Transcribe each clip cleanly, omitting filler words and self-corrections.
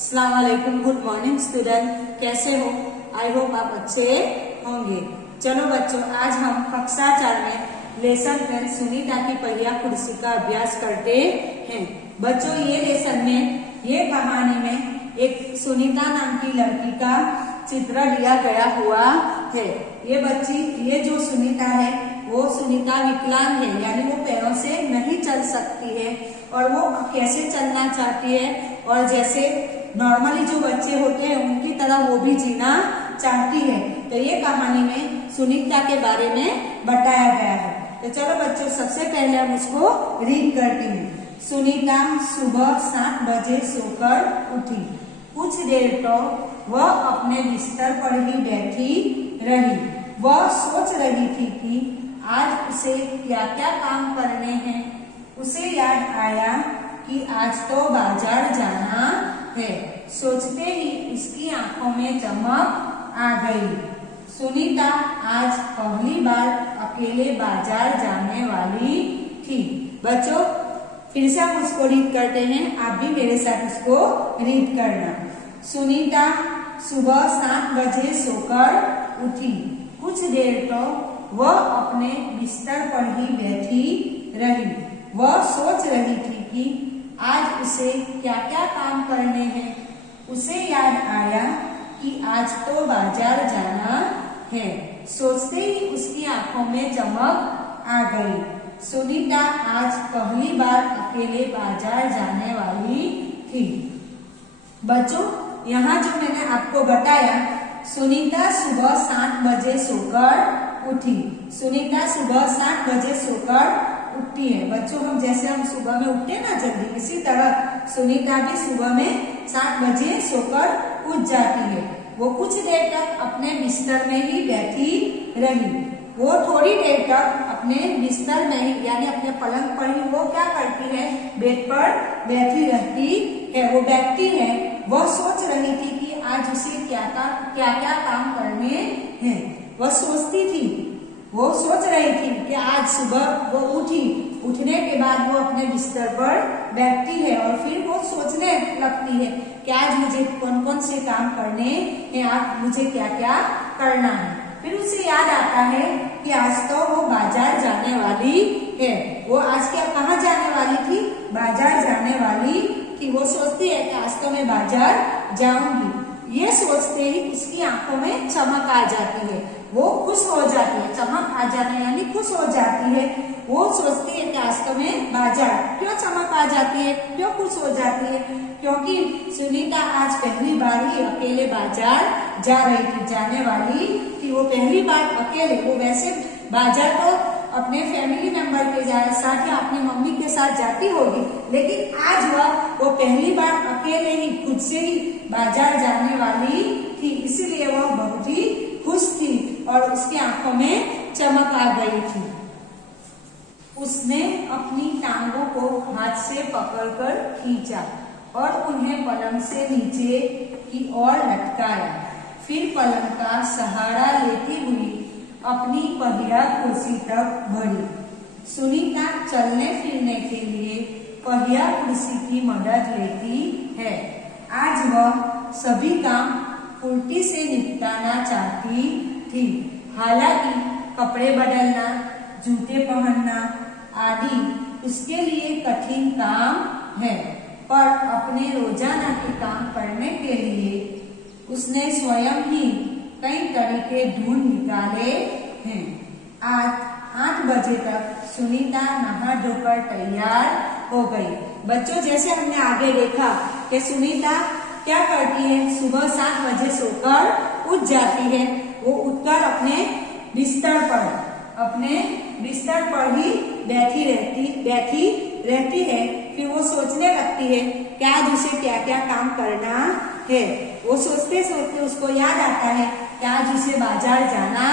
अस्सलाम वालेकुम, good morning student. कैसे हो? आई होप आप अच्छे होंगे। चलो बच्चों, आज हम कक्षा 4 में लेसन 10 सुनीता की पहिया कुर्सी का अभ्यास करते हैं। बच्चों, ये लेसन में, ये कहानी में एक सुनीता नाम की लड़की का चित्र लिया गया हुआ है। ये जो सुनीता है वो सुनीता विकलांग है, यानी वो पैरों से नहीं चल सकती है और वो कैसे चलना चाहती है और जैसे नॉर्मली जो बच्चे होते हैं उनकी तरह वो भी जीना चाहती है। तो ये कहानी में सुनीता के बारे में बताया गया है। तो चलो बच्चों, सबसे पहले हम इसको रीड करती हैं। सुनीता सुबह 7 बजे सोकर उठी। कुछ देर तो वह अपने बिस्तर पर ही बैठी रही। वह सोच रही थी कि आज उसे क्या क्या काम करने हैं। उसे याद आया कि आज तो बाजार जाना है। सोचते ही उसकी आंखों में चमक आ गई। सुनीता आज पहली बार अकेले बाजार जाने वाली थी। बच्चों, फिर से हम उसको रीड करते हैं, आप भी मेरे साथ इसको रीड करना। सुनीता सुबह 7 बजे सोकर उठी। कुछ देर तो वह अपने बिस्तर पर ही बैठी रही। वह सोच रही थी कि आज उसे क्या क्या काम करने हैं। उसे याद आया कि आज तो बाजार जाना है। सोचते ही उसकी आंखों में चमक आ गई। सुनीता आज पहली बार अकेले बाजार जाने वाली थी। बच्चों, यहाँ जो मैंने आपको बताया, सुनीता सुबह 7 बजे सोकर उठी। सुनीता सुबह 7 बजे सोकर उठती है। बच्चों, हम सुबह में उठते ना जल्दी, इसी तरह सुनीता भी सुबह में 7 बजे सोकर उठ जाती है। वो कुछ देर तक अपने बिस्तर में ही बैठी रही। वो थोड़ी देर तक अपने बिस्तर में ही, यानी अपने पलंग पर ही वो क्या करती है, बेड पर बैठी रहती है। वो बैठती है। वह सोच रही थी कि आज उसे क्या क्या काम करने हैं। वह सोचती थी, वो सोच रही थी कि आज सुबह वो उठने के बाद वो अपने बिस्तर पर बैठती है और फिर वो सोचने लगती है कि आज मुझे कौन कौन से काम करने हैं, आज मुझे क्या क्या करना है। फिर उसे याद आता है कि आज तो वो बाजार जाने वाली है। वो आज कहाँ जाने वाली थी? बाजार जाने वाली थी। वो सोचती है कि आज तो मैं बाजार जाऊंगी। ये सोचते ही उसकी आंखों में चमक आ जाती है। वो खुश हो जाती है। चमक आ जाती है यानी खुश हो जाती है। वो सोचती है कि आज तो मैं बाजार, क्यों चमक आ जाती है, क्यों खुश हो जाती है? क्योंकि सुनीता आज पहली बार ही अकेले बाजार जा रही थी, जाने वाली थी। वो पहली बार अकेले, वो वैसे बाजार तो अपने फैमिली मेंबर के साथ या अपनी मम्मी के साथ जाती होगी, लेकिन आज वो पहली बार अकेले ही खुद से ही बाजार जाने वाली थी। इसीलिए वह बहुत ही खुश थी और उसकी आंखों में चमक आ गई थी। उसने अपनी टांगों को हाथ से पकड़कर खींचा और उन्हें पलंग से नीचे की ओर लटकाया। फिर पलंग का सहारा लेती हुई अपनी पहिया कुर्सी तक बढ़ी। सुनीता चलने फिरने के लिए पहिया कुर्सी की मदद लेती है। आज वह सभी काम फुर्ती से निपटाना चाहती थी। हालांकि कपड़े बदलना, जूते पहनना आदि उसके लिए कठिन काम है, पर अपने रोजाना के काम करने के लिए उसने स्वयं ही कई तरीके ढूंढ निकाले हैं। आज 8 बजे तक सुनीता नहा धोकर तैयार हो गई। बच्चों, जैसे हमने आगे देखा कि सुनीता क्या करती है, सुबह 7 बजे सोकर उठ जाती है। वो उठकर अपने बिस्तर पर ही बैठी रहती है। फिर वो सोचने लगती है कि आज उसे क्या क्या काम करना है। वो सोचते सोचते उसको याद आता है कि आज उसे बाजार जाना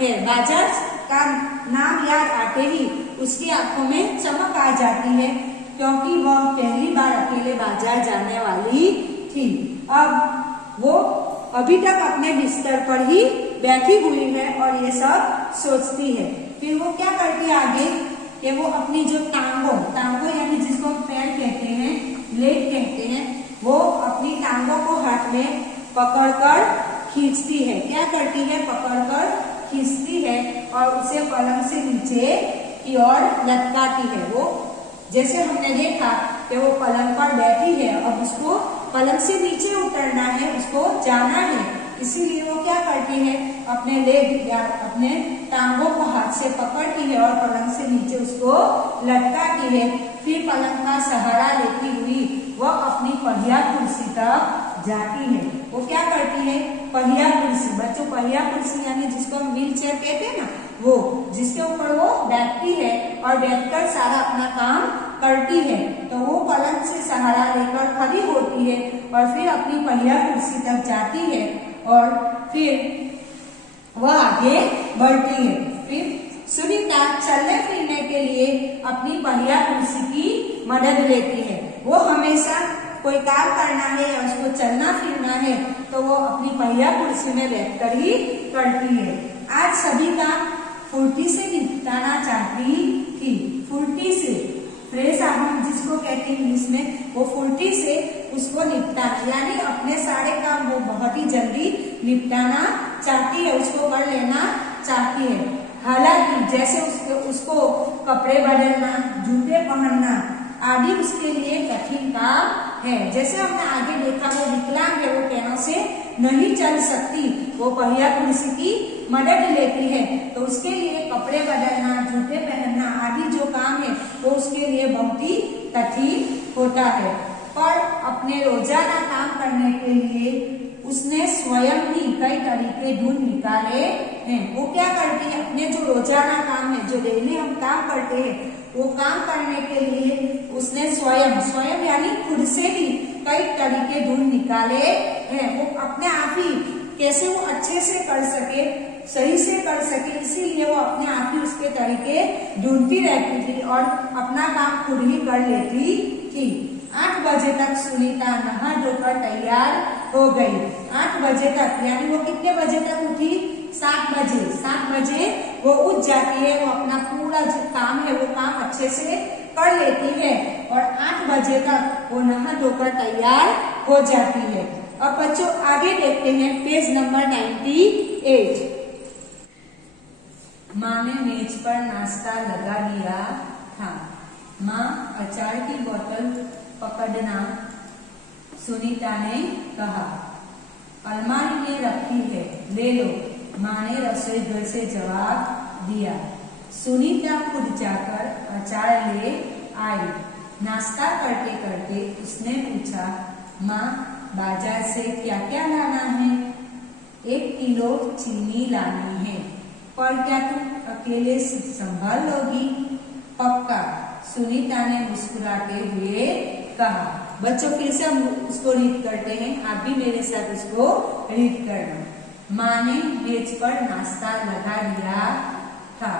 है। बाजार का नाम याद आते ही उसकी आंखों में चमक आ जाती है, क्योंकि वह पहली बार अकेले बाजार जाने वाली थी। अब वो अभी तक अपने बिस्तर पर ही बैठी हुई है और ये सब सोचती है। फिर वो क्या करती है आगे कि वो अपनी जो टांगों यानी जिसको हम पैर कहते हैं, लेग कहते हैं, वो अपनी टांगों हाथ में पकड़कर खींचती है। क्या करती है? पकड़कर खींचती है और उसे पलंग से नीचे की ओर लटकाती है। वो जैसे हमने देखा कि वो पलंग पर बैठी है, अब उसको पलंग से नीचे उतरना है, उसको जाना है, इसीलिए वो क्या करती है? अपने लेग या अपने टांगों को हाथ से पकड़ती है और पलंग से नीचे उसको लटकाती है। फिर पलंग का सहारा लेती हुई वह अपनी पहिया कुर्सी तक जाती है। वो क्या करती है? पहिया कुर्सी, बच्चों पहिया कुर्सी यानी जिसको हम व्हील चेयर कहते हैं ना, वो जिसके ऊपर वो बैठती है और बैठकर सारा अपना काम करती है। तो वो पलंग से सहारा लेकर खड़ी होती है और फिर अपनी पहिया कुर्सी तक जाती है और फिर वह आगे बढ़ती है। फिर सुनीता चलने फिरने के लिए अपनी पहिया कुर्सी की मदद लेती है। वो हमेशा कोई काम करना है या उसको चलना फिरना है तो वो अपनी पहिया कुर्सी में बैठकर ही करती है। आज सभी काम फुर्ती से निपटाना चाहती थी। फुर्ती से, फ्रेश हम जिसको कहते हैं इंग्लिश में, वो फुर्ती से उसको निपटाना यानी अपने सारे काम वो बहुत ही जल्दी निपटाना चाहती है, उसको कर लेना चाहती है। हालांकि जैसे उसको कपड़े बदलना, जूते पहनना आदि उसके लिए कठिन काम है। जैसे हमने आगे देखा वो विकलांग है, वो पैरों से नहीं चल सकती, वो पहिया कुर्सी की मदद लेती है, तो उसके लिए कपड़े बदलना, जूते पहनना आदि जो काम है वो उसके लिए बहुत ही कठिन होता है। पर अपने रोजाना काम करने के लिए उसने स्वयं ही कई तरीके ढूंढ निकाले हैं। वो क्या करती है? अपने जो रोजाना काम है, जो डेली हम काम करते हैं, वो काम करने के लिए उसने स्वयं यानी खुद से ही कई तरीके ढूंढ निकाले हैं। वो अपने आप ही कैसे वो अच्छे से कर सके, सही से कर सके, इसीलिए वो अपने आप ही उसके तरीके ढूंढती रहती थी और अपना काम खुद ही कर लेती थी। 8 बजे तक सुनीता नहा धोकर तैयार हो गई। 8 बजे तक यानी वो कितने बजे तक उठी? 7 बजे। 7 बजे वो उठ जाती है, वो अपना पूरा जो काम है वो काम अच्छे से कर लेती है और 8 बजे तक वो नहा धोकर तैयार हो जाती है। अब बच्चों आगे देखते हैं पेज नंबर 98। माँ ने मेज पर नाश्ता लगा दिया था। माँ अचार की बोतल पकड़ना, सुनीता ने कहा। अलमारी में रखी है, ले लो, माँ ने रसोई घर से जवाब दिया। सुनीता खुद जाकर अचार ले आई। नाश्ता करते करते उसने पूछा, माँ बाजार से क्या क्या लाना है? 1 किलो चीनी लानी है। पर क्या तुम अकेले संभाल लोगी? पक्का, सुनीता ने मुस्कुराते हुए कहा। बच्चों फिर से हम उसको रीड करते हैं, आप भी मेरे साथ उसको रीड करना। माँ ने मेज पर नाश्ता लगा दिया था।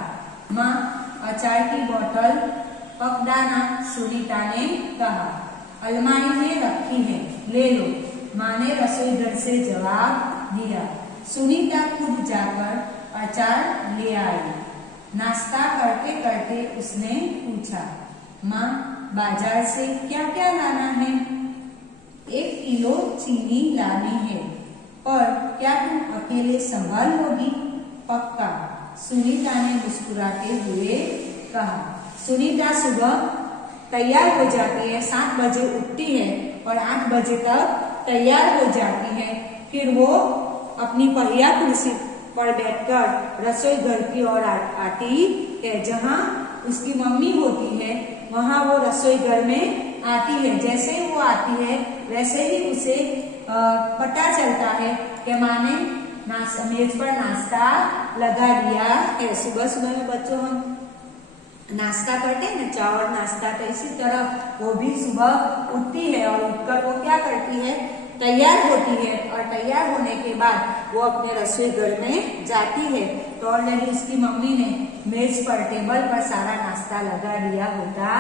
माँ अचार की बोतल पकड़ना, सुनीता ने कहा। अलमारी में रखी है, ले लो, माँ ने रसोई घर से जवाब दिया। सुनीता खुद जाकर अचार ले आई। नाश्ता करते करते उसने पूछा, माँ बाजार से क्या क्या लाना है? 1 किलो चीनी लानी है। पर क्या तुम अकेले संभाल लोगी? पक्का, सुनीता ने मुस्कुराते हुए कहा। सुनीता सुबह तैयार हो जाती है, 7 बजे उठती है और 8 बजे तक तैयार हो जाती है। फिर वो अपनी पहिया कुर्सी पर बैठकर रसोई घर की ओर आती है, जहाँ उसकी मम्मी होती है, वहाँ वो रसोई घर में आती है। जैसे ही वो आती है वैसे ही उसे पता चलता है कि माँ ने मेज पर नाश्ता लगा दिया है। सुबह सुबह में बच्चों हम नाश्ता करते हैं ना, चावल नाश्ता, तो इसी तरह वो भी सुबह उठती है और उठकर वो क्या करती है? तैयार होती है और तैयार होने के बाद वो अपने रसोई घर में जाती है। तो ऑलरेडी उसकी मम्मी ने मेज पर टेबल पर सारा नाश्ता लगा दिया होता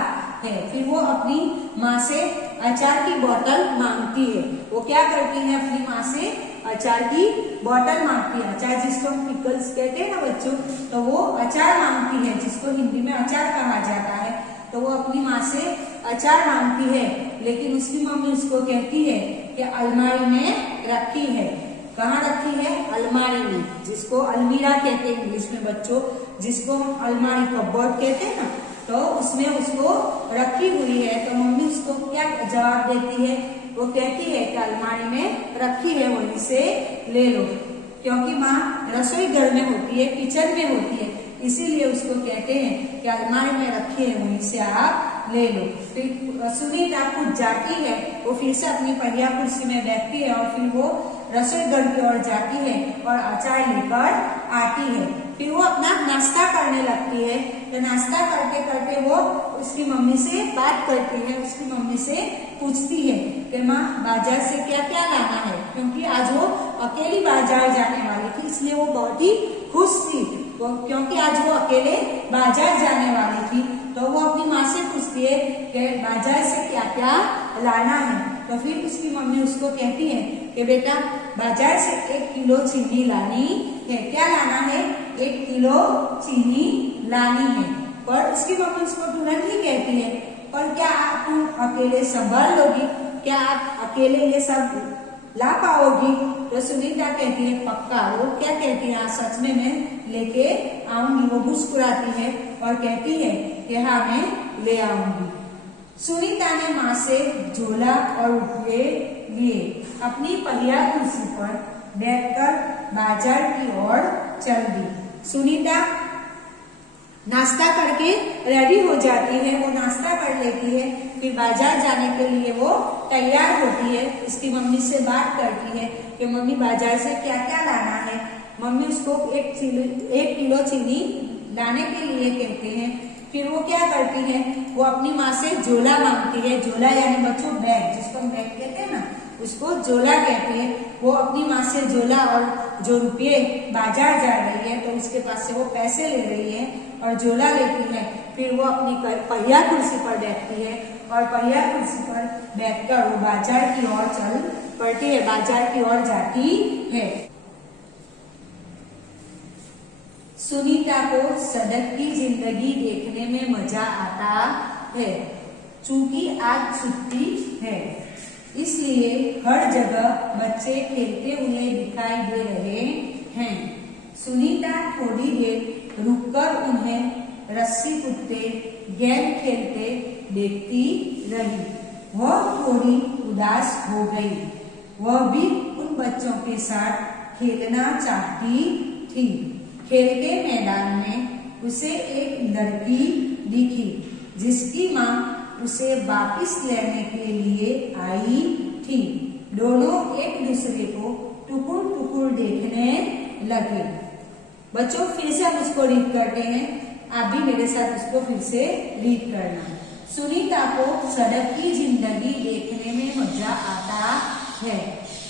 है। फिर वो अपनी माँ से अचार की बोतल मांगती है। वो क्या करती है? अपनी माँ से अचार की बोतल मांगती है। अचार जिसको हम पिकल्स कहते हैं ना बच्चों, तो वो अचार मांगती है, जिसको हिंदी में अचार कहा जाता है। तो वो अपनी माँ से अचार मांगती है, लेकिन उसकी मम्मी उसको कहती है कि अलमारी में रखी है। कहाँ रखी है? अलमारी में, जिसको अलमीरा कहते हैं इंग्लिश में बच्चों, जिसको हम अलमारी कपबोर्ड कहते हैं ना, तो उसमें उसको रखी हुई है। तो मम्मी उसको क्या जवाब देती है? वो कहती है कि अलमारी में रखी है, वहीं से ले लो। क्योंकि माँ रसोई घर में होती है, किचन में होती है, इसीलिए उसको कहते हैं कि अलमारी में रखी है, वहीं से आप ले लो। फिर सुनीता खुद जाती है, वो फिर से अपनी पहिया कुर्सी में बैठती है और फिर वो रसोई घर की ओर जाती है और अचार लेकर आती है। फिर वो अपना नाश्ता करने लगती है। तो नाश्ता करते करते वो उसकी मम्मी से बात करती है, उसकी मम्मी से पूछती है कि माँ बाजार से क्या क्या लाना है, क्योंकि आज वो अकेली बाजार जाने वाली थी, इसलिए वो बहुत ही खुश थी। क्योंकि आज वो अकेले बाजार जाने वाली थी, तो वो अपनी माँ से पूछती है कि बाजार से क्या क्या लाना है। तो फिर उसकी मम्मी उसको कहती है कि बेटा बाजार से 1 किलो चीनी लानी है। क्या लाना है? 1 किलो चीनी लानी है। पर उसकी मम्मी उसको तुरंत ही कहती है, पर क्या आप तुम अकेले संभाल लोगी? क्या आप अकेले ये सब ला पाओगी? तो सुनीता कहती है पक्का। वो क्या कहती है? सच में मैं लेके आऊंगी। वो मुस्कुराती है और कहती है कि हाँ मैं ले आऊंगी। सुनीता ने माँ से झोला और रुपये लिए अपनी पहिया कुर्सी पर बैठकर बाजार की ओर चल दी। सुनीता नाश्ता करके रेडी हो जाती है, वो नाश्ता कर लेती है, फिर बाजार जाने के लिए वो तैयार होती है। उसकी मम्मी से बात करती है कि मम्मी बाजार से क्या क्या लाना है। मम्मी उसको 1 किलो चीनी लाने के लिए कहते हैं। फिर वो क्या करती है? वो अपनी माँ से झोला मांगती है। झोला यानी बच्चों बैग, जिसको हम बैग कहते हैं ना, उसको झोला कहते हैं। वो अपनी माँ से झोला और जो रुपये बाजार जा रही है, तो उसके पास से वो पैसे ले रही है और झोला लेती है। फिर वो अपनी पहिया कुर्सी पर बैठती है और पहिया कुर्सी पर बैठकर वो बाजार की ओर चल पड़ती है, बाजार की ओर जाती है। सुनीता को सड़क की जिंदगी देखने में मजा आता है। चूंकि आज छुट्टी है, इसलिए हर जगह बच्चे खेलते हुए दिखाई दे रहे हैं। सुनीता थोड़ी देर रुककर उन्हें रस्सी कूदते, गेंद खेलते देखती रही। वह थोड़ी उदास हो गई। वह भी उन बच्चों के साथ खेलना चाहती थी। खेल के मैदान में उसे एक लड़की दिखी, जिसकी माँ उसे वापस लेने के लिए आई थी। दोनों एक दूसरे को टुकुर टुकुर देखने लगे। बच्चों फिर से हम उसको रीड करते हैं, आप भी मेरे साथ उसको फिर से रीड करना। सुनीता को सड़क की जिंदगी देखने में मजा आता है।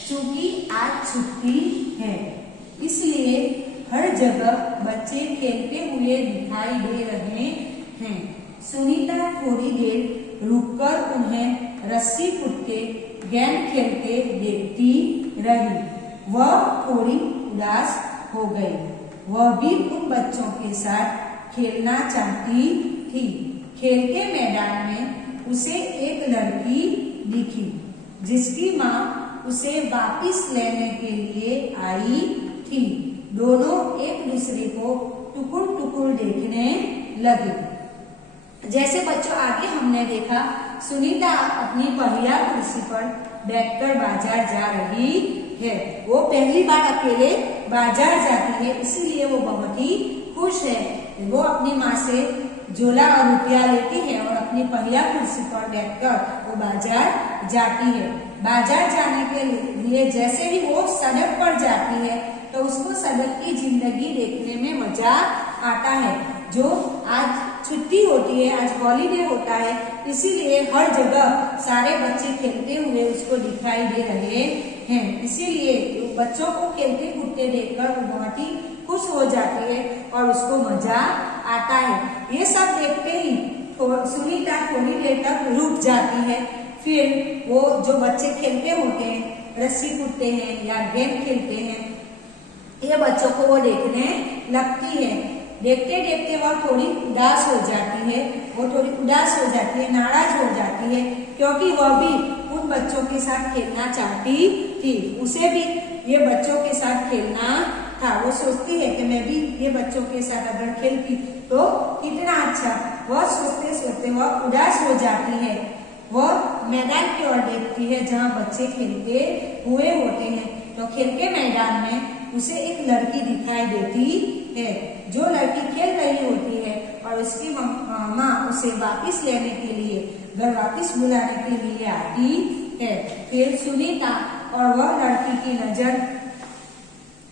चूंकि आज छुट्टी है, इसलिए हर जगह बच्चे खेलते हुए दिखाई दे रहे हैं। सुनीता थोड़ी देर रुककर उन्हें रस्सी कूदते, गेंद खेलते देखती रही। वह थोड़ी उदास हो गई। वह भी उन बच्चों के साथ खेलना चाहती थी। खेल के मैदान में उसे एक लड़की दिखी, जिसकी माँ उसे वापस लेने के लिए आई थी। दोनों एक दूसरे को टुकुर टुकुर देखने लगे। जैसे बच्चों आगे हमने देखा, सुनीता अपनी पहिया कुर्सी पर बैठकर बाजार जा रही है। वो पहली बार अकेले बाजार जाती है, इसीलिए वो बहुत ही खुश है। वो अपनी माँ से झोला और रुपया लेती है और अपनी पहिया कुर्सी पर बैठकर वो बाजार जाती है। बाजार जाने के लिए जैसे ही वो सड़क पर जाती है, तो उसको सड़क की जिंदगी देखने में मजा आता है। जो आज छुट्टी होती है, आज हॉलीडे होता है, इसीलिए हर जगह सारे बच्चे खेलते हुए उसको दिखाई दे रहे हैं। इसीलिए बच्चों को खेलते कूदते देखकर वो बहुत ही खुश हो जाती है और उसको मजा आता है। ये सब देखते ही सुनीता थोड़ी देर तक रुक जाती है। फिर वो जो बच्चे खेलते होते हैं, रस्सी कूदते हैं या गेंद खेलते हैं, ये बच्चों को वो देखने लगती है। देखते देखते वह थोड़ी उदास हो जाती है, नाराज हो जाती है, क्योंकि वह भी उन बच्चों के साथ खेलना चाहती थी। उसे भी ये बच्चों के साथ खेलना था। वो सोचती है कि मैं भी ये बच्चों के साथ अगर खेलती तो कितना अच्छा। वह सोचते सोचते वह उदास हो जाती है। वह मैदान की ओर देखती है जहाँ बच्चे खेलते हुए होते हैं। तो खेल के मैदान में उसे एक लड़की दिखाई देती है। जो लड़की खेल रही होती है और उसकी माँ उसे वापस लेने के लिए, घर वापस बुलाने के लिए आती है। फिर सुनीता और वह लड़की की नजर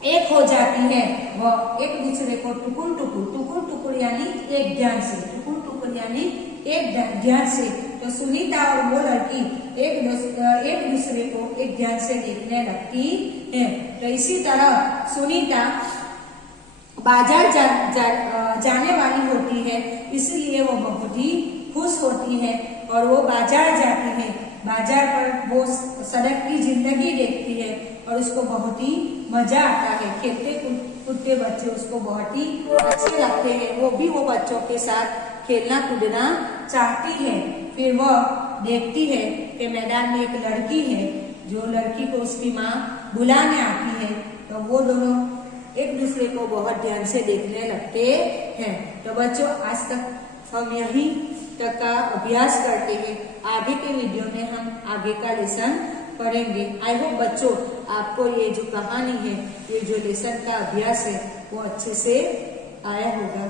एक हो जाती है। वह एक दूसरे को टुकुर यानी एक ध्यान से, टुकुर यानी एक ध्यान से। तो सुनीता और वो लड़की एक दूसरे को एक ध्यान से देखने लगती है। तो इसी तरह सुनीता बाजार जाने वाली होती है, इसलिए वो बहुत ही खुश होती है और वो बाजार जाती है। बाजार पर वो सड़क की जिंदगी देखती है और उसको बहुत ही मजा आता है। खेलते कूदते बच्चे उसको बहुत ही अच्छे लगते हैं। वो भी वो बच्चों के साथ खेलना कूदना चाहती है। फिर वह देखती है कि मैदान में एक लड़की है, जो लड़की को उसकी माँ बुलाने आती है। तो वो दोनों एक दूसरे को बहुत ध्यान से देखने लगते हैं। तो बच्चों, आज तक हम यहीं तक का अभ्यास करते हैं। आगे के वीडियो में हम आगे का लेसन पढ़ेंगे। आई होप बच्चों आपको ये जो कहानी है, ये जो लेसन का अभ्यास है, वो अच्छे से आया होगा।